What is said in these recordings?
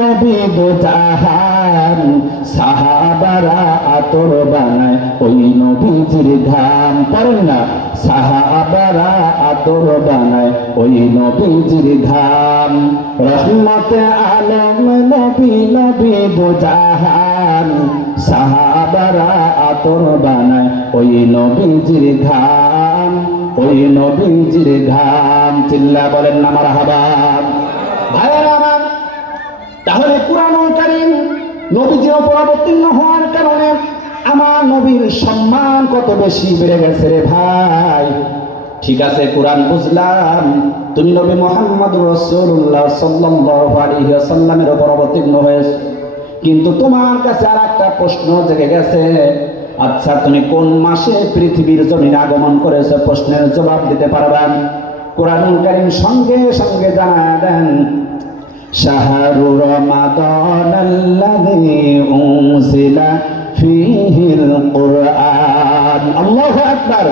নবী দু জাহান, সাহাবারা আতর বানায় ওই নবীজির ঘাম। পারেন না? সাহাবারা আতর বানায় ওই নবীজির ঘাম। রহমতে আলম নবী, নবী দু জাহান, সাহাবারা আতর বানায় ওই নবীজির ঘাম, ওই নবীজির ঘাম। চিল্লা বলেন না মারহাবা। ভাইয়েরা আমার, তাহলে কুরআনুল কারীম নবীজির উপর অবতীর্ণ হওয়ার কারণে আমার নবীর সম্মান কত বেশি বেড়ে গেছে রে ভাই। ঠিক আছে, কোরআন বুঝলাম, তুমি নবী মুহাম্মদুর রাসূলুল্লাহ সাল্লাল্লাহু আলাইহি ওয়াসাল্লামের উপর অবতীর্ণ হয়েছে, কিন্তু তোমার কাছে আর একটা প্রশ্ন জেগে গেছে। আচ্ছা, তুমি কোন মাসে পৃথিবীর জমিনে আগমন করেছো? প্রশ্নের জবাব দিতে পারবেন? কুরআনুল কারীম সঙ্গে সঙ্গে জানায় দেন, শাহরু রমাদানাল্লাযী উনজিলা ফীহিল কুরআন। আল্লাহু আকবার।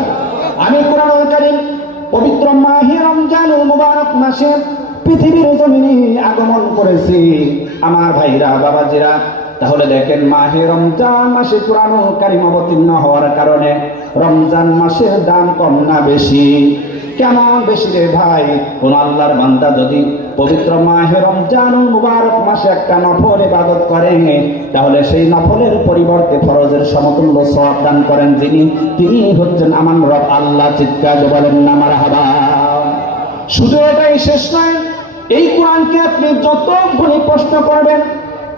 আমি কুরআনুল কারীম পবিত্র মাহে রমজানুল মুবারক মাসে পৃথিবীর জমিনে আগমন করেছি। আমার ভাইরা, বাবাজিরা, তাহলে দেখেন, মাহে রমজান মাসে কুরআনুল কারীম অবতীর্ণ হওয়ার কারণে রমজান মাসের দাম কম না বেশি? কেমন বেশি রে ভাই? কোন আল্লাহর বান্দা যদি পবিত্র মাহে রমজানুল মুবারক মাসে একটা নফল ইবাদত করে, তাহলে সেই নফলের পরিবর্তে ফরজের সমতুল্য সওয়াব দান করেন যিনি, তিনি হচ্ছেন আমার রব আল্লাহ। চিৎকার বলেন না মারহাবা। শুধু এটাই শেষ নয়, এই কোরআনকে আপনি যতগুলি প্রশ্ন করবেন,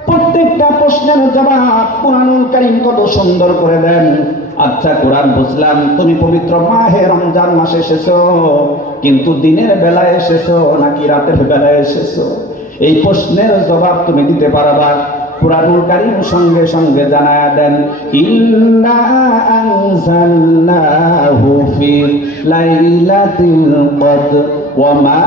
প্রত্যেকটা প্রশ্নের জবাব কুরআনুল কারীম কত সুন্দর করে দেন। আচ্ছা, কোরআন বুঝলাম, তুমি পবিত্র মাহে রমজান মাসে এসেছো, কিন্তু দিনের বেলায় এসেছো নাকি রাতের বেলায় এসেছো? এই প্রশ্নের জবাব তুমি দিতে পারবা? কুরআনুল কারীম সঙ্গে সঙ্গে জানায়া দেন, ইন্না আনজালনাহু ফি লাইলাতিল কদর ওয়া মা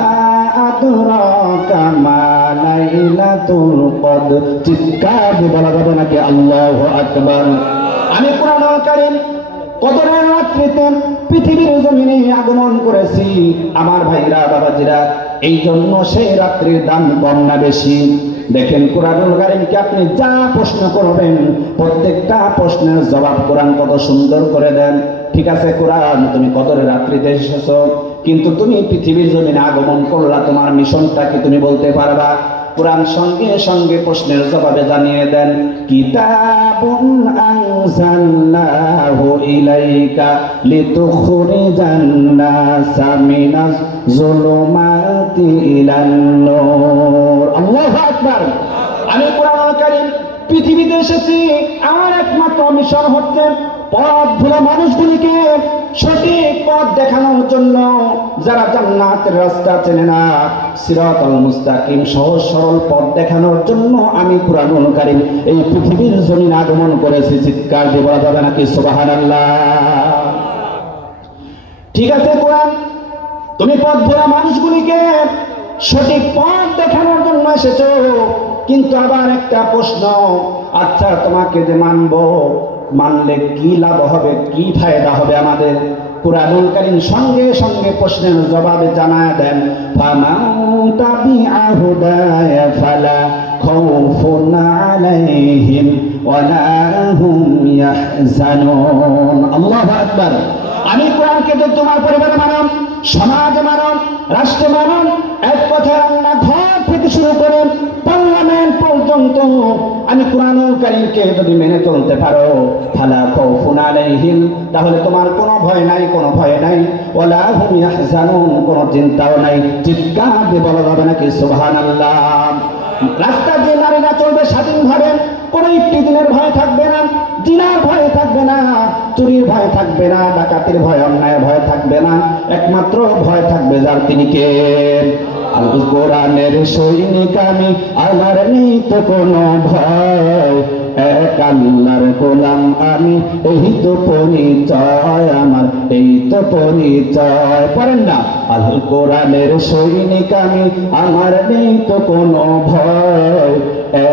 আদরাকা মা লাইলাতুল কদর। চিৎকার দিয়ে বলা যাবে নাকি আল্লাহু আকবার? আমি কুরআনুল কারীম কদরের রাত্রিতে পৃথিবীর জমিনে আগমন করেছি। আমার ভাইরা, বাবাজিরা, এই জন্য সেই রাত্রির দাম কম না বেশি? দেখেন, কুরআনুল কারীমকে আপনি যা প্রশ্ন করবেন, প্রত্যেকটা প্রশ্নের জবাব কোরআন কত সুন্দর করে দেন। ঠিক আছে, কোরআন, তুমি কদরের রাত্রিতে এসেছো, কিন্তু তুমি পৃথিবীর জমিনে আগমন করলা, তোমার মিশনটা কি তুমি বলতে পারবা? কোরআন সঙ্গে সঙ্গে প্রশ্নের জবাবে জানিয়ে দেন, কিতাবুন আনজালনাহু ইলাইকা লিতুখরিজান নাসা মিনাজ যুলুমাতি ইলান নূর। আল্লাহু আকবার। আমি কুরআনুল কারীম পৃথিবীতে এসেছি, আমার একমাত্র মিশন হচ্ছে পথ ভোলা মানুষগুলিকে সঠিক পথ দেখানোর জন্য। যারা জান্নাতের রাস্তা চেনে না, সিরাতাল মুস্তাকিম সহজ সরল পথ দেখানোর জন্য আমি কুরআনুল কারীম এই পৃথিবীর জমিনে আগমন করেছি। চিৎকার দিয়ে বলা যাবে নাকি সুবহানাল্লাহ? ঠিক আছে, কোরআন, তুমি পথ ভোলা মানুষগুলিকে সঠিক পথ দেখানোর জন্য এসেছো, কিন্তু আবার একটা প্রশ্ন, আচ্ছা, তোমাকে যে মানলে কি লাভ হবে, কি ফায়দা হবে আমাদের? কুরআনুল কারীম সঙ্গে সঙ্গে প্রশ্নের জবাবে জানায় দেন, ফামান তাবিআ হুদায়া ফালা খাউফুন আলাইহিম ওয়ালা হুম ইয়াহজানুন। আল্লাহু আকবার। আমি কোরআনকে যদি তোমার পরিবারে মানব, সমাজে মানব, রাষ্ট্রে মানব, এক কথায় রান্নাঘর থেকে শুরু করে পার্লামেন্ট পর্যন্ত আমি কুরআনুল কারীমকে যদি মেনে চলতে পারো, ফালা খাউফুন আলাইহিম, তাহলে তোমার কোনো ভয় নাই, কোনো ভয় নাই, ওয়ালা হুম ইয়াহজানুন, কোনো চিন্তাও নাই। চিৎকার দিয়ে বলা যাবে নাকি সুবহানাল্লাহ? রাস্তা দিয়ে নারীরা চলবে স্বাধীনভাবে, কোনো ইফতিজিনের ভয় থাকবে না, জিনার ভয় থাকবে না, চুরির ভয় থাকবে না, ডাকাতির ভয়, অন্যায়ের ভয় থাকবে না। একমাত্র ভয় থাকবে যার, তিনি কে? আল কোরআনের সৈনিক আমি, আমার নেই তো কোনো ভয়, এক আল্লাহর গোলাম আমি, এই তো পরিচয় আমার, এই তো পরিচয়। পারেন না? আল কোরআনের সৈনিক আমি, আমার নেই তো কোনো ভয়,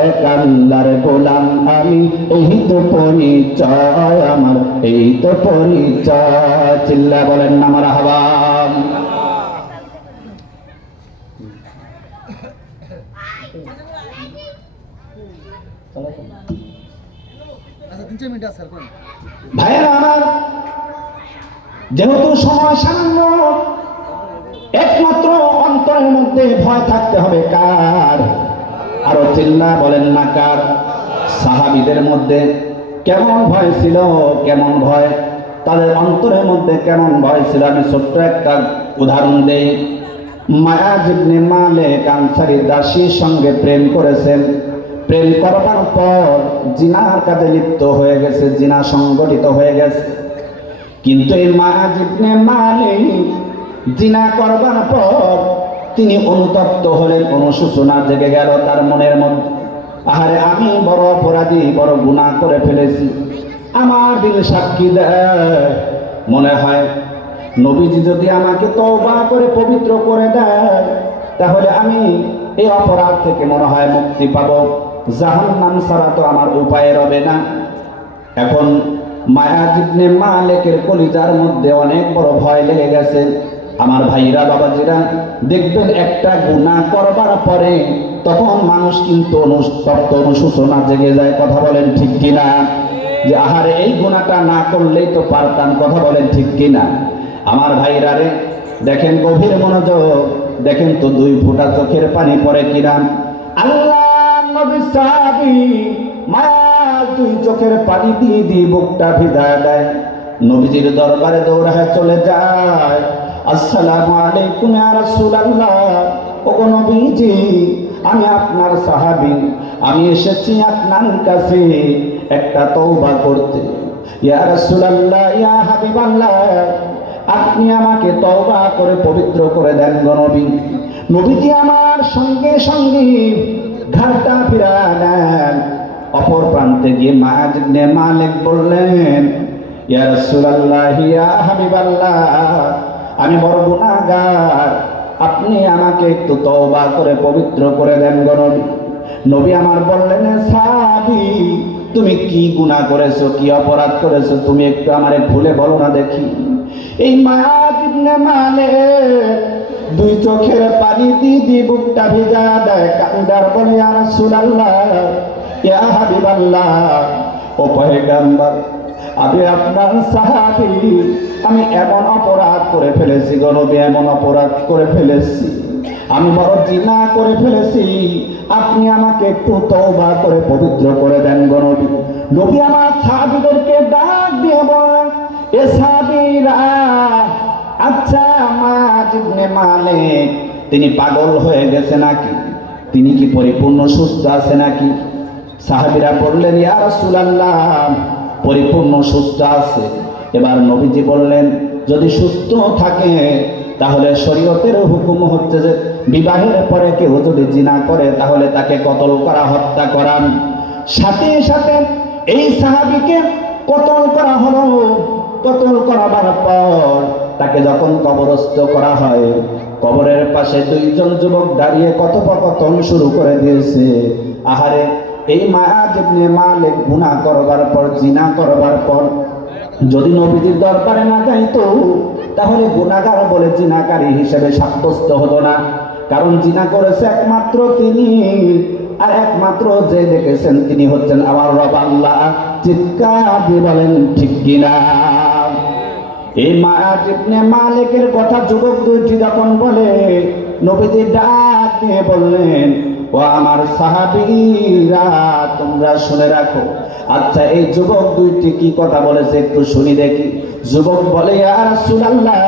এক আল্লাহর গোলাম আমি, এই তো পরিচয় আমার, এই তো পরিচয়। চিল্লা বলেন না মারহাবা। ভাইয়েরা আমার, যেহেতু সময় সামান্য, একমাত্র অন্তরের মধ্যে ভয় থাকতে হবে কার? আরো চিল্লা বলেন না কার? সাহাবীদের মধ্যে কেমন ভয় ছিল, কেমন ভয় তাদের অন্তরের মধ্যে কেমন ভয় ছিল, আমি ছোট্ট একটা উদাহরণ দেই। মায়াজ ইবনে মালিক আনসারী দাসীর সঙ্গে প্রেম করেছেন। প্রেম করবার পর জিনার কাজে লিপ্ত হয়ে গেছে, জিনা সংগঠিত হয়ে গেছে। কিন্তু এই মায়াজ ইবনে মালিক জিনা করবার পর তিনি অনুতপ্ত হলেন, অনুশোচনা জেগে গেল তার মনের মধ্যে। আহারে, আমি বড় অপরাধী, বড় গুনাহ করে ফেলেছি। আমার দিল সাক্ষী দেয়, মনে হয় নবীজি যদি আমাকে তওবা করে পবিত্র করে দেয়, তাহলে আমি এই অপরাধ থেকে মনে হয় মুক্তি পাবো। জাহান্নাম ছাড়া তো আমার উপায় রবে না। এখন মায়াজ ইবনে মালিকের কলিজার মধ্যে অনেক বড় ভয় লেগে গেছে। আমার ভাইরা, বাবাজিরা, দেখবেন একটা গুনাহ করবার পরে তখন মানুষ কিন্তু অনুতপ্ত, অনুশোচনা জেগে যায়। কথা বলেন ঠিক কিনা? যে আহারে, এই গুনাহটা না করলেই তো পারতাম। কথা বলেন ঠিক কিনা? আমার ভাইরা রে, দেখেন গভীর মনোযোগ, দেখেন তো দুই ফোঁটা চোখের পানি পড়ে কিনা। আল্লাহ নবী সাহাবী মায়াজ দুই চোখের পানি দিয়ে বুকটা ভিজায় দেয়। নবীজির দরবারে দৌড়ায় চলে যায়। আসসালামু আলাইকুম ইয়া রাসূলুল্লাহ। ওগো নবীজি, আমি আপনার সাহাবী, আমি এসেছি আপনার কাছে একটা তওবা করতে। ইয়া রাসূলুল্লাহ, ইয়া হাবিবাল্লাহ, আপনি আমাকে তওবা করে পবিত্র করে দেন গো নবী। নবীজি আমার সঙ্গে সঙ্গে ঘাড়টা ফিরা নেন। অপর প্রান্তে গিয়ে মায়াজ ইবনে মালিক বললেন, ইয়া রাসূলুল্লাহ, ইয়া হাবিবাল্লাহ, আমি বড় গুনাহগার, আপনি আমাকে একটু তওবা করে পবিত্র করে দেন গো নবী। নবী আমার বললেন, সাহাবী, তুমি কি গুনাহ করেছো, কি অপরাধ করেছো, তুমি একটু আমারে খুলে বলো না দেখি। এই মায়াজ ইবনে মালিক দুই চোখের পানি দিয়ে বুকটা ভিজা দেয়, কান্দার বলে, ইয়া রাসূলুল্লাহ, ইয়া হাবিবাল্লাহ, ও পয়গম্বর, আমি আপনার সাহাবী, আমি এমন অপরাধ করে ফেলেছি গো নবী, এমন অপরাধ করে ফেলেছি, আমি বড় জিনা করে ফেলেছি, আপনি আমাকে একটু তওবা করে পবিত্র করে দেন গো নবী। নবী আমার সাহাবীদেরকে ডাক দিয়ে বলেন, এ সাহাবীরা, আচ্ছা মায়াজ ইবনে মালিক তিনি পাগল হয়ে গেছে নাকি? তিনি কি পরিপূর্ণ সুস্থ আছে নাকি? সাহাবীরা বললেন, ইয়া রাসূলুল্লাহ, পরিপূর্ণ সুস্থ আছে। এবার নবীজি বললেন, যদি সুস্থ থাকে তাহলে শরীয়তের হুকুম হচ্ছে যে বিবাহের পরে কেউ যদি জিনা করে তাহলে তাকে কতল করা, হত্যা করা। সাথে সাথে এই সাহাবীকে কতল করা হলো। কতল করাবার পর তাকে যখন কবরস্থ করা হয়, কবরের পাশে দুইজন যুবক দাঁড়িয়ে কথোপকথন শুরু করে দিয়েছে। আহারে, এই মায়াজ ইবনে মালিক গুনাহ করবার পর, জিনা করবার পর যদি নবীজির দরবারে না যাইতো তাহলে গুনাহগার বলে জিনাকারী হিসেবে সাব্যস্ত হতো না। কারণ জিনা করেছে একমাত্র তিনি, আর একমাত্র যে দেখেছেন তিনি হচ্ছেন আমার রব আল্লাহ। চিৎকার দিয়ে বলেন ঠিক কিনা? এই মায়াজ ইবনে মালিকের কথা যুবক দুইটি যখন বলে, নবীজি ডাক দিয়ে বললেন, ও আমার সাহাবীরা, তোমরা শুনে রাখো। আচ্ছা, এই যুবক দুইটি কি কথা বলেছে একটু শুনি দেখি। যুবক বলে, ইয়া রাসূলুল্লাহ,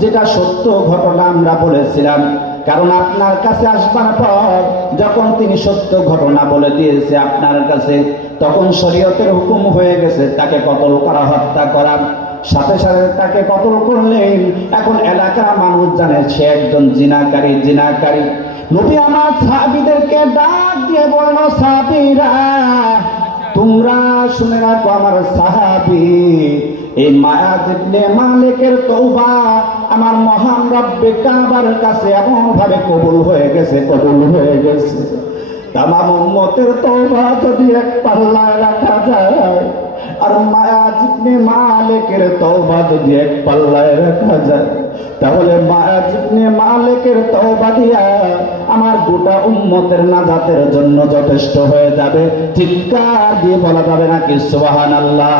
যেটা সত্য ঘটনা আমরা বলেছিলাম, কারণ আপনার কাছে আসবার পর যখন তিনি সত্য ঘটনা বলে দিয়েছে আপনার কাছে, তখন শরীয়তের হুকুম হয়ে গেছে তাকে কতল করা, হত্যা করা। সাথে সাথে তাকে কতল করলেন। এখন এলাকার মানুষ জানে সে একজন জিনাকারী, জিনাকারী। নবী আমার সাহাবীদেরকে ডাক দিয়ে বলল, সাহাবীরা, তোমরা শুনে রাখো, আমার সাহাবী এই মায়াজ ইবনে মালিকের তওবা আমার মহান রব্বে কাবার কাছে এমন ভাবে কবুল হয়ে গেছে, কবুল হয়ে গেছে। তামাম উম্মতের তওবা যদি এক পাল্লায় রাখা যায়, আর মায়াজ ইবনে মালিকের তওবা যদি এক পাল্লায় রাখা যায়, তাহলে মায়াজ ইবনে মালিকের তওবা দিয়া আমার গোটা উম্মতের নাজাতের জন্য যথেষ্ট হয়ে যাবে। চিৎকার দিয়ে বলা যাবে নাকি সুবহানাল্লাহ?